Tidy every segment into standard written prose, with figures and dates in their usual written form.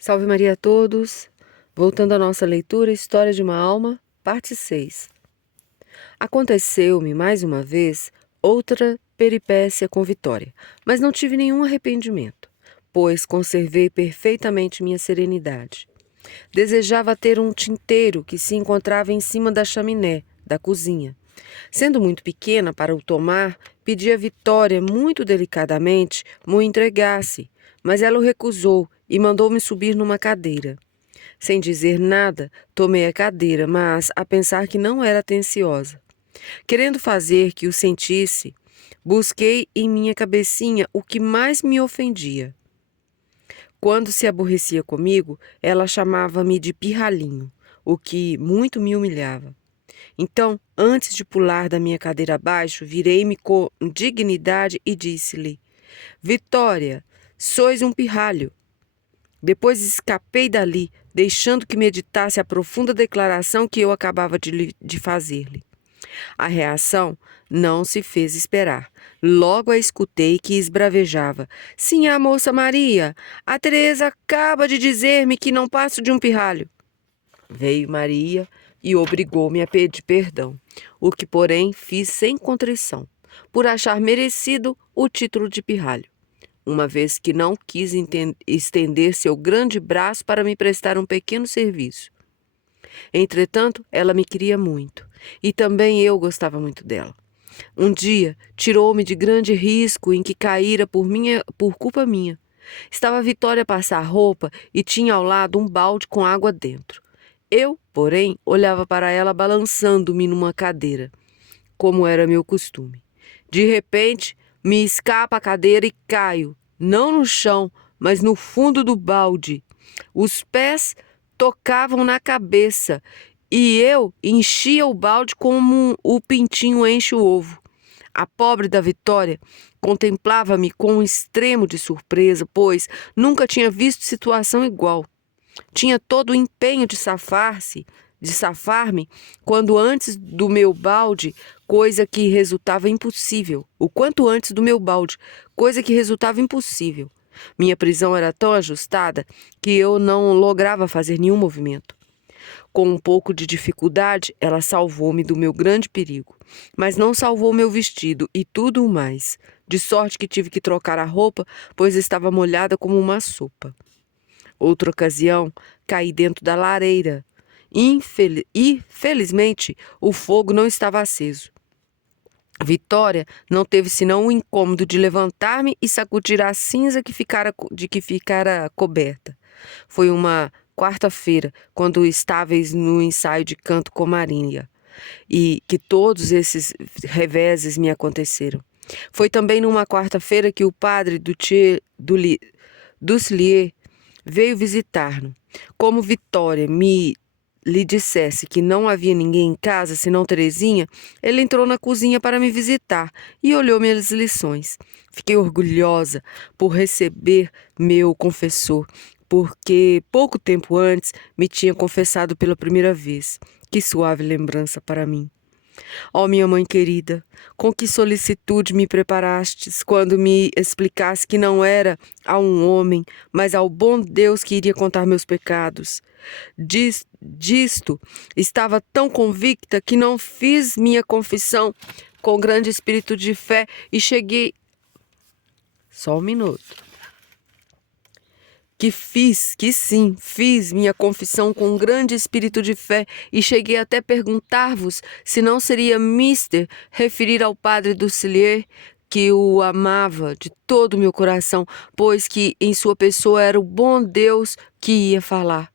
Salve Maria a todos! Voltando à nossa leitura, História de uma Alma, parte 6. Aconteceu-me, mais uma vez, outra peripécia com Vitória, mas não tive nenhum arrependimento, pois conservei perfeitamente minha serenidade. Desejava ter um tinteiro que se encontrava em cima da chaminé da cozinha. Sendo muito pequena para o tomar, pedi a Vitória muito delicadamente me entregasse, mas ela o recusou e mandou-me subir numa cadeira. Sem dizer nada, tomei a cadeira, mas a pensar que não era atenciosa. Querendo fazer que o sentisse, busquei em minha cabecinha o que mais me ofendia. Quando se aborrecia comigo, ela chamava-me de pirralhinho, o que muito me humilhava. Então, antes de pular da minha cadeira abaixo, virei-me com dignidade e disse-lhe: Vitória, sois um pirralho. Depois escapei dali, deixando que meditasse a profunda declaração que eu acabava de fazer-lhe. A reação não se fez esperar. Logo a escutei que esbravejava: Sim, a moça Maria, a Teresa acaba de dizer-me que não passo de um pirralho. Veio Maria e obrigou-me a pedir perdão, o que, porém, fiz sem contrição, por achar merecido o título de pirralho, uma vez que não quis estender seu grande braço para me prestar um pequeno serviço. Entretanto, ela me queria muito, e também eu gostava muito dela. Um dia, tirou-me de grande risco em que caíra por culpa minha. Estava a Vitória a passar roupa e tinha ao lado um balde com água dentro. Eu, porém, olhava para ela balançando-me numa cadeira, como era meu costume. De repente, me escapa a cadeira e caio, não no chão, mas no fundo do balde. Os pés tocavam na cabeça e eu enchia o balde como o pintinho enche o ovo. A pobre da Vitória contemplava-me com um extremo de surpresa, pois nunca tinha visto situação igual. Tinha todo o empenho de safar-me, quando antes do meu balde, coisa que resultava impossível. O quanto antes do meu balde, coisa que resultava impossível. Minha prisão era tão ajustada que eu não lograva fazer nenhum movimento. Com um pouco de dificuldade, ela salvou-me do meu grande perigo, mas não salvou meu vestido e tudo o mais, de sorte que tive que trocar a roupa, pois estava molhada como uma sopa. Outra ocasião, caí dentro da lareira. E, felizmente, o fogo não estava aceso. Vitória não teve senão o incômodo de levantar-me e sacudir a cinza de que ficara coberta. Foi uma quarta-feira, quando estáveis no ensaio de canto com Marília, e que todos esses reveses me aconteceram. Foi também numa quarta-feira que o padre Duclier veio visitar-nos. Como Vitória lhe dissesse que não havia ninguém em casa senão Terezinha, ele entrou na cozinha para me visitar e olhou minhas lições. Fiquei orgulhosa por receber meu confessor, porque pouco tempo antes me tinha confessado pela primeira vez. Que suave lembrança para mim. Ó minha mãe querida, com que solicitude me preparastes quando me explicaste que não era a um homem, mas ao bom Deus que iria contar meus pecados. Disto estava tão convicta que não fiz minha confissão com grande espírito de fé e cheguei... Só um minuto. Fiz minha confissão com grande espírito de fé e cheguei até perguntar-vos se não seria mister referir ao padre Duclier que o amava de todo o meu coração, pois que em sua pessoa era o bom Deus que ia falar.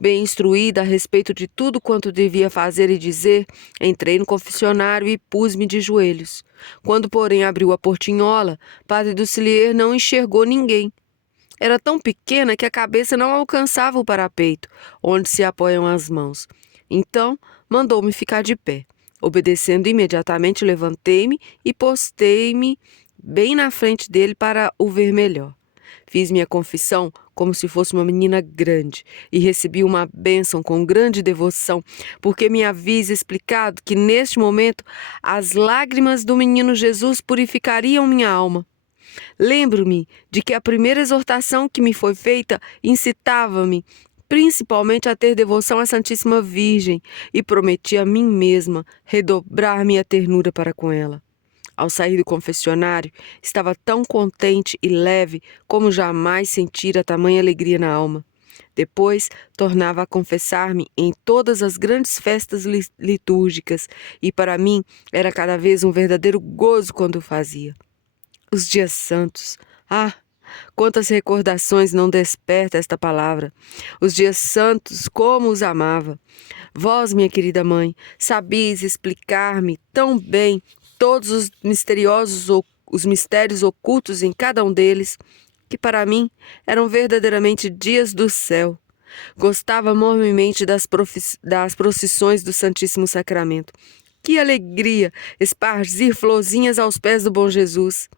Bem instruída a respeito de tudo quanto devia fazer e dizer, entrei no confessionário e pus-me de joelhos. Quando, porém, abriu a portinhola, padre Duclier não enxergou ninguém. Era tão pequena que a cabeça não alcançava o parapeito, onde se apoiam as mãos. Então, mandou-me ficar de pé. Obedecendo imediatamente, levantei-me e postei-me bem na frente dele para o ver melhor. Fiz minha confissão como se fosse uma menina grande e recebi uma bênção com grande devoção, porque me havias explicado que neste momento as lágrimas do menino Jesus purificariam minha alma. Lembro-me de que a primeira exortação que me foi feita incitava-me principalmente a ter devoção à Santíssima Virgem, e prometi a mim mesma redobrar minha ternura para com ela. Ao sair do confessionário, estava tão contente e leve como jamais sentira tamanha alegria na alma. Depois, tornava a confessar-me em todas as grandes festas litúrgicas, e para mim era cada vez um verdadeiro gozo quando o fazia. Os dias santos. Ah, quantas recordações não desperta esta palavra! Os dias santos, como os amava! Vós, minha querida mãe, sabeis explicar-me tão bem todos os mistérios ocultos em cada um deles, que para mim eram verdadeiramente dias do céu. Gostava enormemente das procissões do Santíssimo Sacramento. Que alegria esparzir florzinhas aos pés do bom Jesus!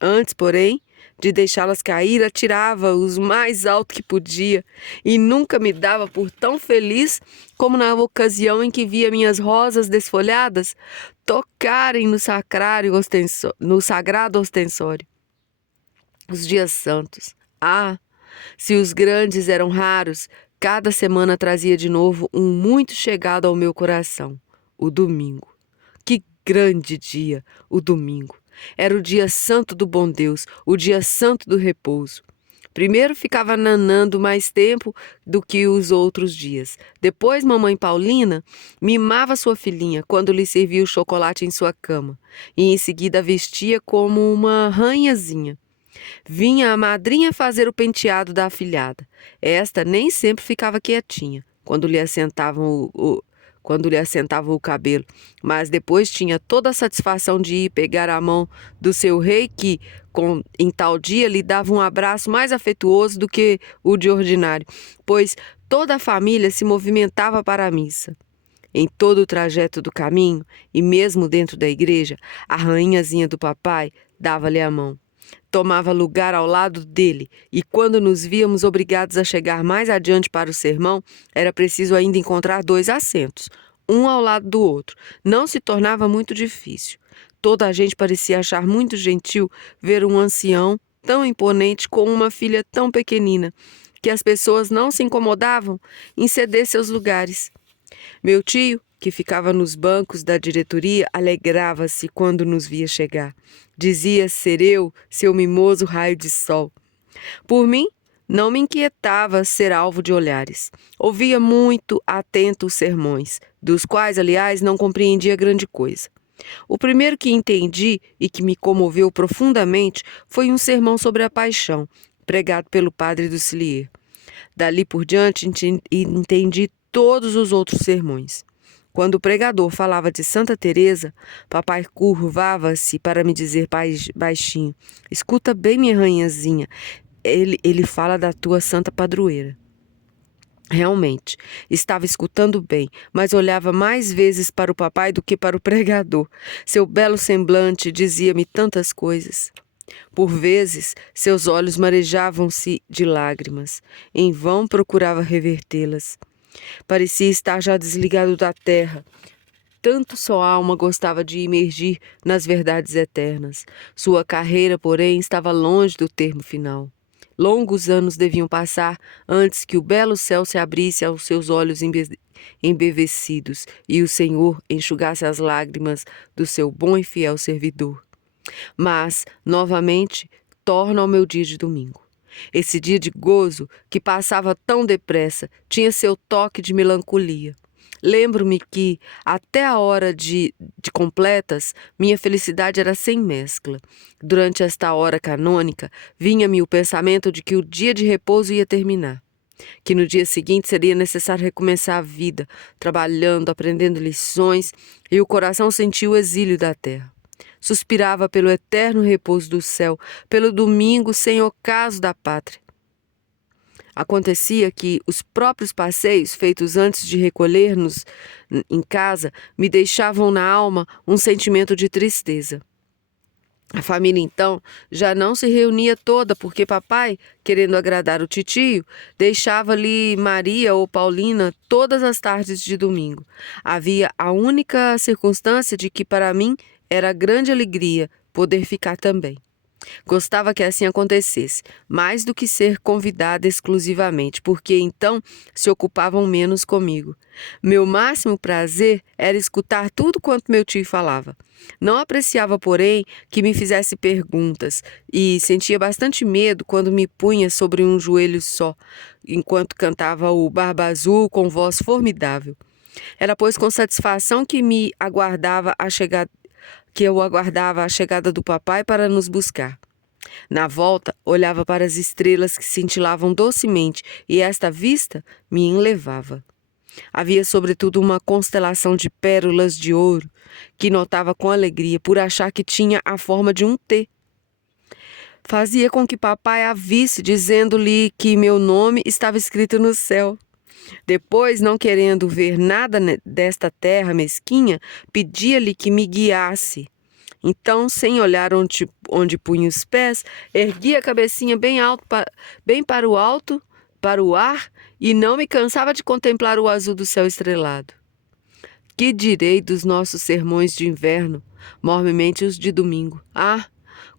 Antes, porém, de deixá-las cair, atirava-os mais alto que podia, e nunca me dava por tão feliz como na ocasião em que via minhas rosas desfolhadas tocarem no sagrado ostensório. Os dias santos. Ah, se os grandes eram raros, cada semana trazia de novo um muito chegado ao meu coração: o domingo. Que grande dia, o domingo! Era o dia santo do bom Deus, o dia santo do repouso. Primeiro ficava nanando mais tempo do que os outros dias. Depois, mamãe Paulina mimava sua filhinha quando lhe servia o chocolate em sua cama, e em seguida a vestia como uma rainhazinha. Vinha a madrinha fazer o penteado da afilhada. Esta nem sempre ficava quietinha quando lhe assentavam o cabelo, mas depois tinha toda a satisfação de ir pegar a mão do seu rei, que, em tal dia, lhe dava um abraço mais afetuoso do que o de ordinário, pois toda a família se movimentava para a missa. Em todo o trajeto do caminho, e mesmo dentro da igreja, a rainhazinha do papai dava-lhe a mão. Tomava lugar ao lado dele, e quando nos víamos obrigados a chegar mais adiante para o sermão, era preciso ainda encontrar 2 assentos, um ao lado do outro. Não se tornava muito difícil. Toda a gente parecia achar muito gentil ver um ancião tão imponente com uma filha tão pequenina, que as pessoas não se incomodavam em ceder seus lugares. Meu tio, que ficava nos bancos da diretoria, alegrava-se quando nos via chegar. Dizia ser eu, seu mimoso raio de sol. Por mim, não me inquietava ser alvo de olhares. Ouvia muito atento os sermões, dos quais, aliás, não compreendia grande coisa. O primeiro que entendi e que me comoveu profundamente foi um sermão sobre a paixão, pregado pelo padre Dusselier. Dali por diante, entendi todos os outros sermões. Quando o pregador falava de Santa Teresa, papai curvava-se para me dizer baixinho: escuta bem, minha rainhazinha, ele fala da tua santa padroeira. Realmente, estava escutando bem, mas olhava mais vezes para o papai do que para o pregador. Seu belo semblante dizia-me tantas coisas. Por vezes, seus olhos marejavam-se de lágrimas. Em vão procurava revertê-las. Parecia estar já desligado da terra. Tanto sua alma gostava de imergir nas verdades eternas. Sua carreira, porém, estava longe do termo final. Longos anos deviam passar antes que o belo céu se abrisse aos seus olhos embevecidos e o Senhor enxugasse as lágrimas do seu bom e fiel servidor. Mas, novamente, torno ao meu dia de domingo. Esse dia de gozo, que passava tão depressa, tinha seu toque de melancolia. Lembro-me que, até a hora de completas, minha felicidade era sem mescla. Durante esta hora canônica, vinha-me o pensamento de que o dia de repouso ia terminar, que no dia seguinte seria necessário recomeçar a vida, trabalhando, aprendendo lições, e o coração sentia o exílio da terra. Suspirava pelo eterno repouso do céu, pelo domingo sem ocaso da pátria. Acontecia que os próprios passeios feitos antes de recolher-nos em casa me deixavam na alma um sentimento de tristeza. A família, então, já não se reunia toda, porque papai, querendo agradar o titio, deixava-lhe Maria ou Paulina todas as tardes de domingo. Havia a única circunstância de que, para mim, era grande alegria poder ficar também. Gostava que assim acontecesse, mais do que ser convidada exclusivamente, porque então se ocupavam menos comigo. Meu máximo prazer era escutar tudo quanto meu tio falava. Não apreciava, porém, que me fizesse perguntas e sentia bastante medo quando me punha sobre um joelho só, enquanto cantava o Barba Azul com voz formidável. Era, pois, com satisfação que eu aguardava a chegada do papai para nos buscar. Na volta, olhava para as estrelas que cintilavam docemente, e esta vista me enlevava. Havia, sobretudo, uma constelação de pérolas de ouro, que notava com alegria por achar que tinha a forma de um T. Fazia com que papai a visse, dizendo-lhe que meu nome estava escrito no céu. Depois, não querendo ver nada desta terra mesquinha, pedia-lhe que me guiasse. Então, sem olhar onde punha os pés, erguia a cabecinha bem para o alto, para o ar, e não me cansava de contemplar o azul do céu estrelado. Que direi dos nossos sermões de inverno, mormente os de domingo? Ah,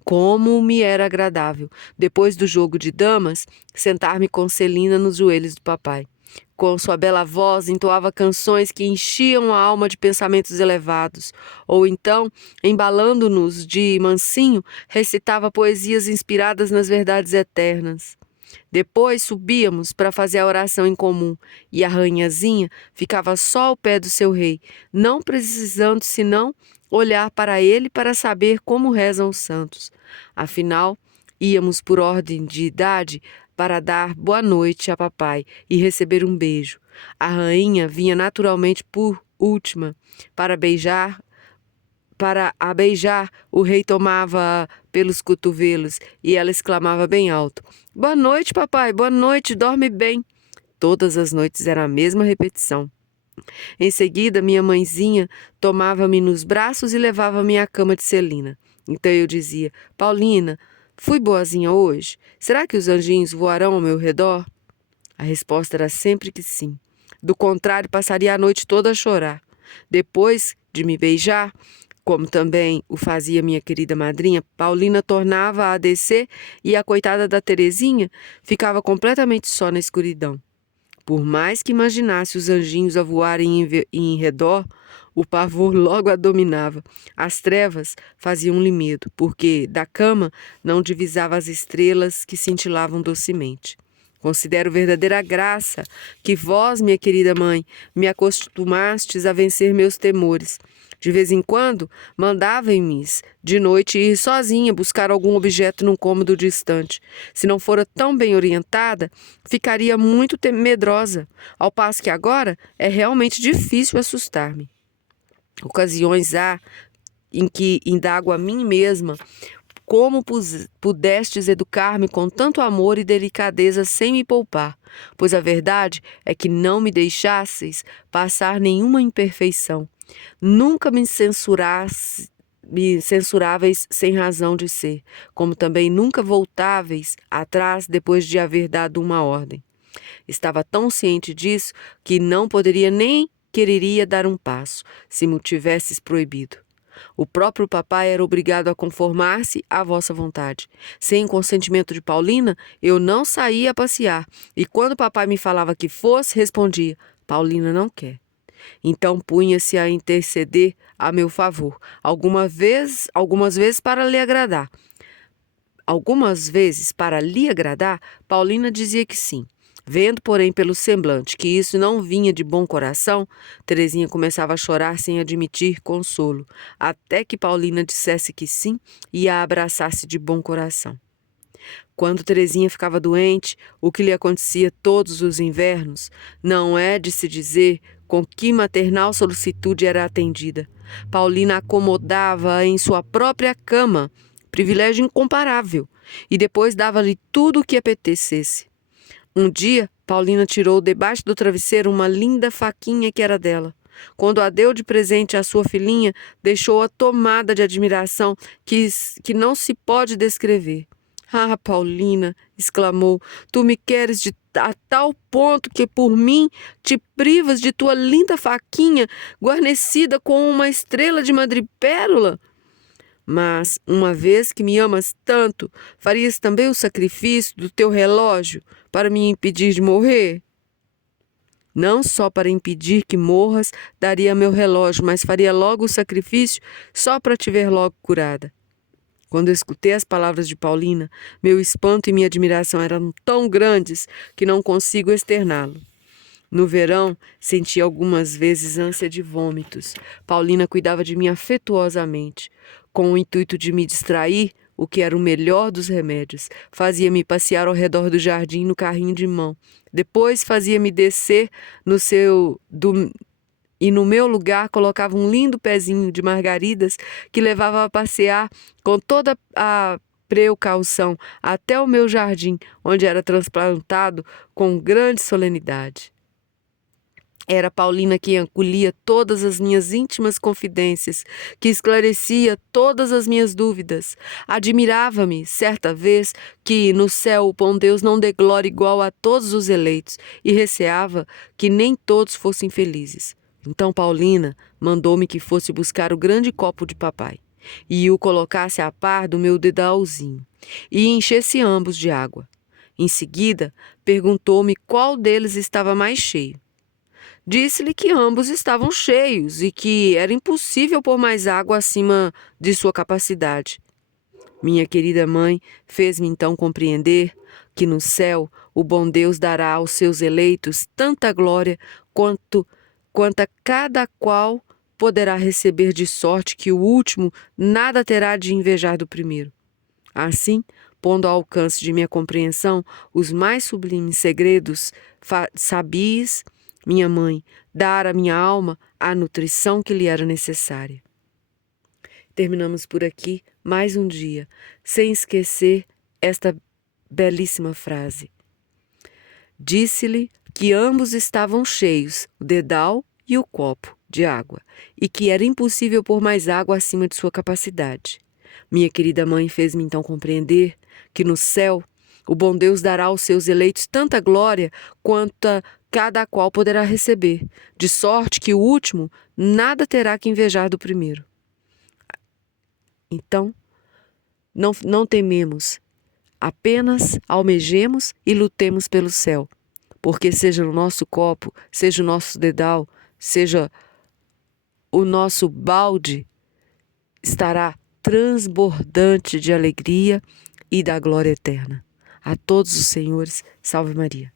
como me era agradável, depois do jogo de damas, sentar-me com Celina nos joelhos do papai. Com sua bela voz, entoava canções que enchiam a alma de pensamentos elevados, ou então, embalando-nos de mansinho, recitava poesias inspiradas nas verdades eternas. Depois subíamos para fazer a oração em comum, e a rainhazinha ficava só ao pé do seu rei, não precisando senão olhar para ele para saber como rezam os santos. Afinal, íamos por ordem de idade para dar boa noite a papai e receber um beijo. A rainha vinha naturalmente por última para a beijar, o rei tomava pelos cotovelos e ela exclamava bem alto: "Boa noite, papai, boa noite, dorme bem." Todas as noites era a mesma repetição. Em seguida, minha mãezinha tomava-me nos braços e levava-me à cama de Celina. Então eu dizia: "Paulina, fui boazinha hoje? Será que os anjinhos voarão ao meu redor?" A resposta era sempre que sim. Do contrário, passaria a noite toda a chorar. Depois de me beijar, como também o fazia minha querida madrinha, Paulina tornava a descer e a coitada da Terezinha ficava completamente só na escuridão. Por mais que imaginasse os anjinhos a voarem em redor, o pavor logo a dominava. As trevas faziam-lhe medo, porque da cama não divisava as estrelas que cintilavam docemente. Considero verdadeira graça que vós, minha querida mãe, me acostumastes a vencer meus temores. De vez em quando, mandava-me de noite ir sozinha buscar algum objeto num cômodo distante. Se não fora tão bem orientada, ficaria muito medrosa, ao passo que agora é realmente difícil assustar-me. Ocasiões há em que indago a mim mesma como pudestes educar-me com tanto amor e delicadeza sem me poupar, pois a verdade é que não me deixasseis passar nenhuma imperfeição. Nunca me censuráveis sem razão de ser, como também nunca voltáveis atrás depois de haver dado uma ordem. Estava tão ciente disso que não poderia nem quereria dar um passo, se me tivesses proibido. O próprio papai era obrigado a conformar-se à vossa vontade. Sem o consentimento de Paulina, eu não saía a passear, e quando papai me falava que fosse, respondia: "Paulina não quer." Então punha-se a interceder a meu favor, algumas vezes para lhe agradar. Paulina dizia que sim. Vendo, porém, pelo semblante que isso não vinha de bom coração, Terezinha começava a chorar sem admitir consolo, até que Paulina dissesse que sim e a abraçasse de bom coração. Quando Terezinha ficava doente, o que lhe acontecia todos os invernos, não é de se dizer com que maternal solicitude era atendida. Paulina acomodava-a em sua própria cama, privilégio incomparável, e depois dava-lhe tudo o que apetecesse. Um dia, Paulina tirou debaixo do travesseiro uma linda faquinha que era dela. Quando a deu de presente à sua filhinha, deixou-a tomada de admiração que não se pode descrever. "Ah, Paulina!" exclamou, "tu me queres a tal ponto que por mim te privas de tua linda faquinha guarnecida com uma estrela de madrepérola?" Mas, uma vez que me amas tanto, farias também o sacrifício do teu relógio para me impedir de morrer? Não só para impedir que morras, daria meu relógio, mas faria logo o sacrifício só para te ver logo curada. Quando escutei as palavras de Paulina, meu espanto e minha admiração eram tão grandes que não consigo externá-lo. No verão, senti algumas vezes ânsia de vômitos. Paulina cuidava de mim afetuosamente, com o intuito de me distrair, o que era o melhor dos remédios. Fazia-me passear ao redor do jardim no carrinho de mão. Depois fazia-me descer e no meu lugar colocava um lindo pezinho de margaridas que levava a passear com toda a precaução até o meu jardim, onde era transplantado com grande solenidade. Era Paulina que acolhia todas as minhas íntimas confidências, que esclarecia todas as minhas dúvidas. Admirava-me, certa vez, que no céu o bom Deus não dê glória igual a todos os eleitos, e receava que nem todos fossem felizes. Então Paulina mandou-me que fosse buscar o grande copo de papai, e o colocasse a par do meu dedalzinho, e enchesse ambos de água. Em seguida, perguntou-me qual deles estava mais cheio. Disse-lhe que ambos estavam cheios e que era impossível pôr mais água acima de sua capacidade. Minha querida mãe fez-me então compreender que no céu o bom Deus dará aos seus eleitos tanta glória quanta cada qual poderá receber, de sorte que o último nada terá de invejar do primeiro. Assim, pondo ao alcance de minha compreensão os mais sublimes segredos, sabias, minha mãe, dar à minha alma a nutrição que lhe era necessária. Terminamos por aqui mais um dia, sem esquecer esta belíssima frase. Disse-lhe que ambos estavam cheios, o dedal e o copo de água, e que era impossível pôr mais água acima de sua capacidade. Minha querida mãe fez-me então compreender que no céu o bom Deus dará aos seus eleitos tanta glória quanta cada qual poderá receber, de sorte que o último nada terá que invejar do primeiro. Então, não tememos, apenas almejemos e lutemos pelo céu, porque seja o nosso copo, seja o nosso dedal, seja o nosso balde, estará transbordante de alegria e da glória eterna. A todos os senhores, salve Maria.